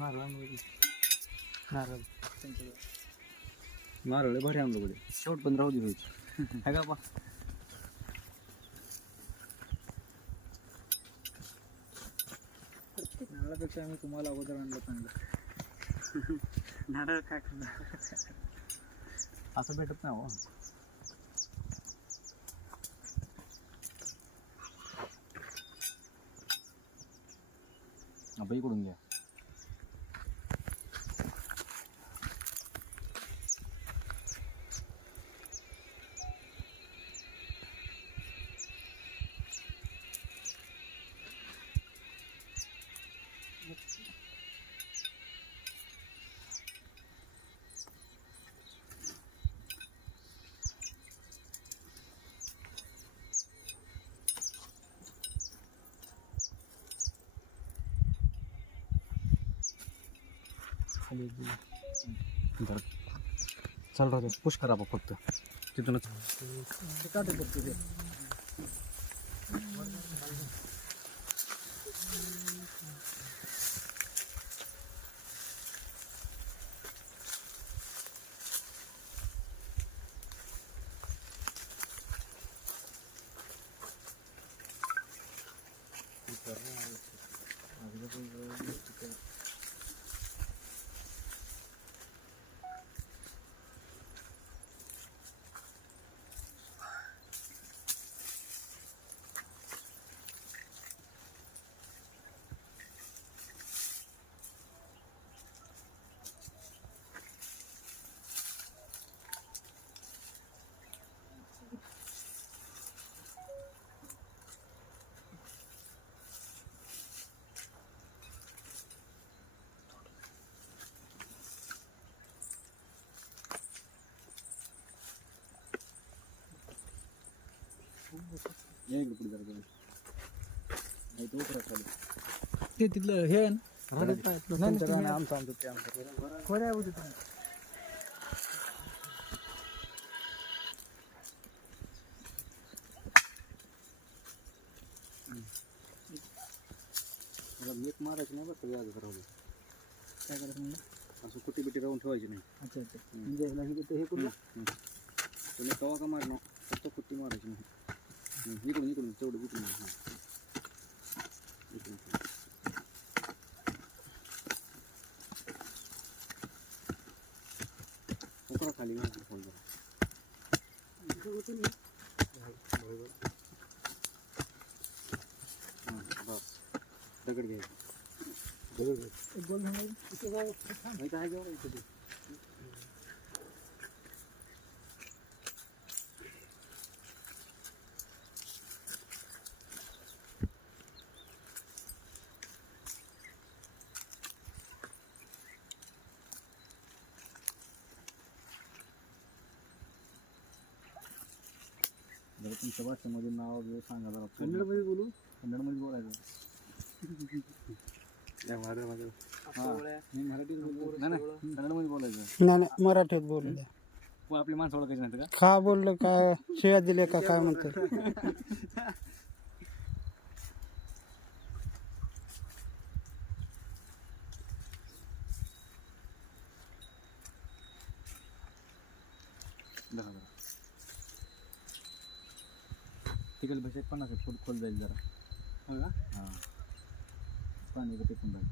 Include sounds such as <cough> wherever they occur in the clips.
नारळ नारळ. भारी आणलं कडे शेवट पण राहू दे होईल. <laughs> आहे का नारळापेक्षा आम्ही तुम्हाला अगोदर आणलं चांगलं. <laughs> नारळ काय करणार असं भेटत नाही हो. आपण इकडून घ्या बरं. चल राहतो दे पुश करा फक्त. तिथूनच. ते तुम्ही तिथलं हे तुम्ही- आमचं आमचं ते आमचं होते तुम्ही मीठ मारायचं नाही बरं राहू दे. काय करायचं असं कुटी बिटी राहून ठेवायची नाही अच्छा अच्छा म्हणजे हे कुठलं तुला कवा का मारणं. फक्त कुट्टी मारायची नाही. इकडून इकडून तेवढं इकडून हां इकडून उकरा खाली घ्या फोन जरा हां। बस दगड घ्यायचं दगड घ्यायचं एक गोल झाला इथे जाऊ थांब. माहिती आहे जेवढं इथं ते. जरा तुमच्या भाषेमध्ये नाव वगैरे सांगा जरा कन्नडमध्ये बोलू? कन्नडमध्ये बोलायचं. हां मी मराठीत बोलतो नाही नाही कन्नडमध्ये बोलायचं. नाही नाही मराठीत बोलले पण आपली माणसं ओळखायची नाही का? का बोललं काय शिव्या दिले का काय म्हणतात जरा जरा तिकडे बसायत पण असं फुट खोल जाईल जरा. हो का? हां. पाणी का टिकून जाईल.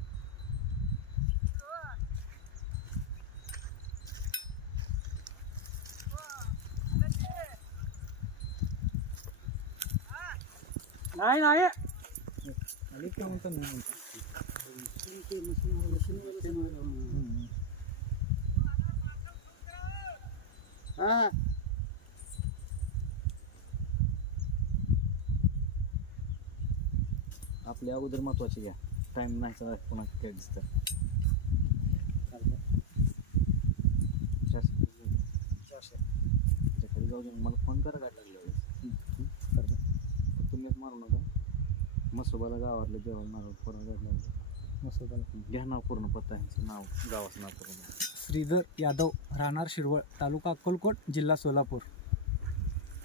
नाही नाही. आली का म्हणतो नाही म्हणतो हम्म. आपल्या अगोदर महत्त्वाचे घ्या. टाइम नाही तर पुन्हा काय दिसतं. त्याच्याकडे जाऊ दे मला फोन करा काय लागलं तुम्हीच मारू नका. मसोबाला गावातलं जेवण मारू फोन काढलं पण. घ्या नाव पूर्ण पत्ता ह्यांचं नाव गावाचं नाव पूर्ण. श्रीधर यादव राहणार शिरवळ तालुका अक्कलकोट जिल्हा सोलापूर.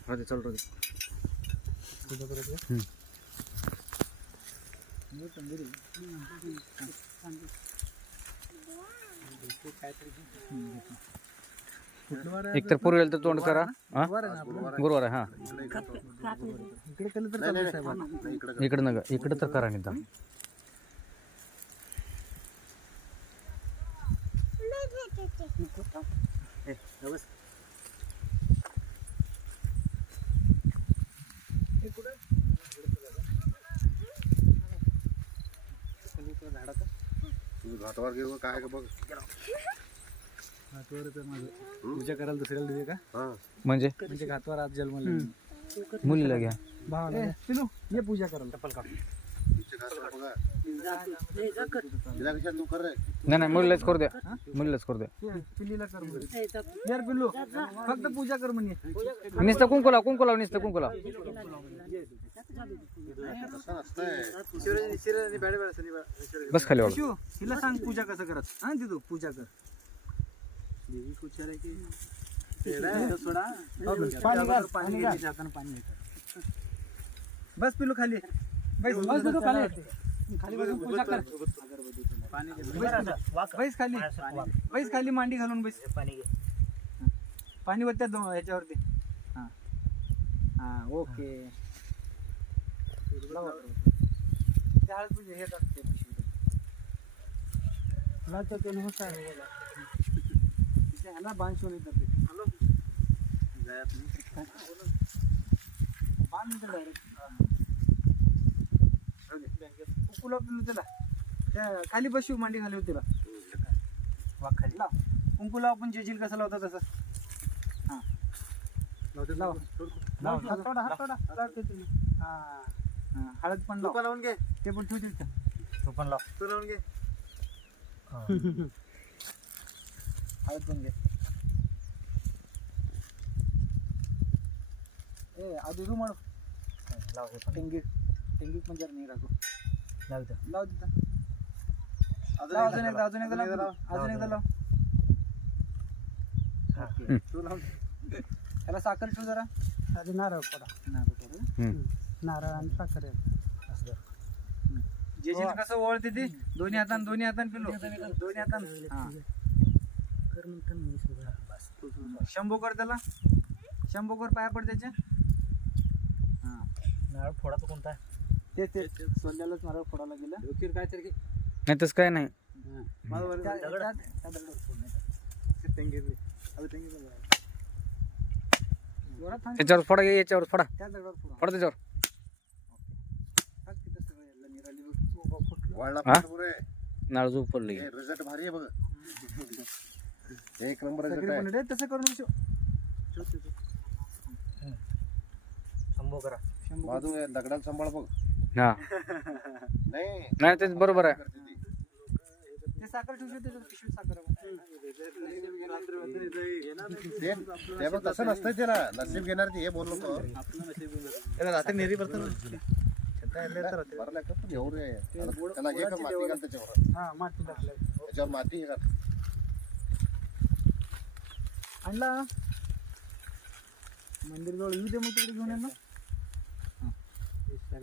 राहते चालू राहते एक तर पूर्वेला तर तोंड करा. हा? गुरुवार आहे हा. इकडे केलं तर चालेल साहेब इकडे नका इकडे तर करा निदान घाटावर घेऊ काय का बघ. आहे माझं. पूजा करायला दुसऱ्याला दिली का? हा. म्हणजे? म्हणजे घाटवर आज जन्मला मुलीला घ्या. ए, पिलू ये पूजा करायला. टपल काढ. बघा? तिला तू नाही नाही मुलीलाच करू द्या. मुलीलाच करू द्या. पिल्लीला कर म्हणे. यार फक्त पूजा कर म्हणे. नुसतं कुंकू लाव कुंकू लाव नुसतं कुंकू लाव बस खाली वाढ हिला सांग पूजा कसं करत. हा दिदू पूजा कर. देवी की सोडा पाणी पाणी बस पिलू खाली. बस बस पिलू खाली. खाली बसून पूजा कर. बैस खाली. बैस खाली मांडी घालून बैस. पाणी घे पाणी वत्या दो ह्याच्यावरती. हा. हा ओके. त्याला त्या खाली बसू मांडी खाली होती तिला वाघ खाली लाव कुंकू लाव पण जेजील कसं लावता तसं हा लाव लाव हात तुम्ही. हा हा. हळद पण लाव. लावून घे. ते पण ठेवतील तू पण लाव. तू लावून घे. हळद पण घे. ए आधी तू म्हणू. लाव हे टेंगी टेंगी पण जर नाही राखू लाव तिथं लाव तिथं. लाव अजून एकदा अजून एकदा लाव. अजून एकदा लाव ओके. तू लाव. त्याला साखर ठेव जरा. आधी नारळ पडा. नारळ पडा. हम्म. नारळ आणि साखर जे जे कसं ओळते ती? दोन्ही हातान दोन्ही हातान पिलो दोन्ही हातान हा. शंभू कर त्याला. शंभू कर पाया पड त्याच्या. हा. नारळ फोडाचा कोणता? ते ते सोल्यालाच नारळ फोडायला गेलं. उकीर काय तरी नाही तसं काय नाही. फोड. ते. त्याच्यावर फोडा याच्यावर फोडा. त्या दगडावर फोडा. फोडा त्याच्यावर. हा? पण पुरे नाळ झोप पडली. हे रिझल्ट भारी आहे बघ. एक नंबर रिझल्ट आहे. तसं करून. शंभू करा. बाजू या दगडाला सांभाळ बघ. हा. नाही. नाही ते बरोबर आहे. साखर ठेवू शकतो, त्याच्यात पिशवीत साखर आहे. ते ते बघ तसं नसतंय त्याला. हे भरलं का पण एवढं आहे. त्याला त्याला हे कर, माती घाल त्याच्यावर. हा, माती टाकलंय. त्याच्यावर माती हे घाल. आणला? मंदिर जवळ येऊ दे मग तिकडे घेऊन ये ना.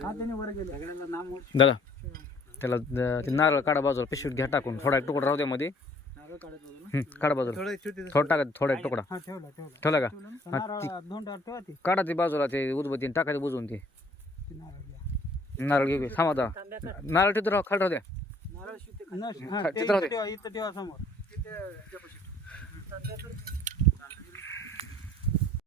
हा त्याने वर गेले. सगळ्याला नाम दादा त्याला द- ते नारळ काढा बाजूला पिशवीत घ्या टाकून. थोडा एक तुकडा राहू द्या मध्ये. नारळ काढत होतो ना? हम्म, काढा बाजूला. थोडा टाका थोडा एक तुकडा. हा ठेवला ठेवला. ठेवला का? नारळ दोन टाक ठेवा ती. काढा ते बाजूला ते उदबत्ती आणि टाका ते बुजवून ते. ती नारळ. नारळ घेऊ थांबा आता नारळ ठेवतो राहा खाली राहू द्या नारळ शिवते न- हा, हा, ते तिथं राहू दे. इथं ठेवा, इथं ठेवा समोर.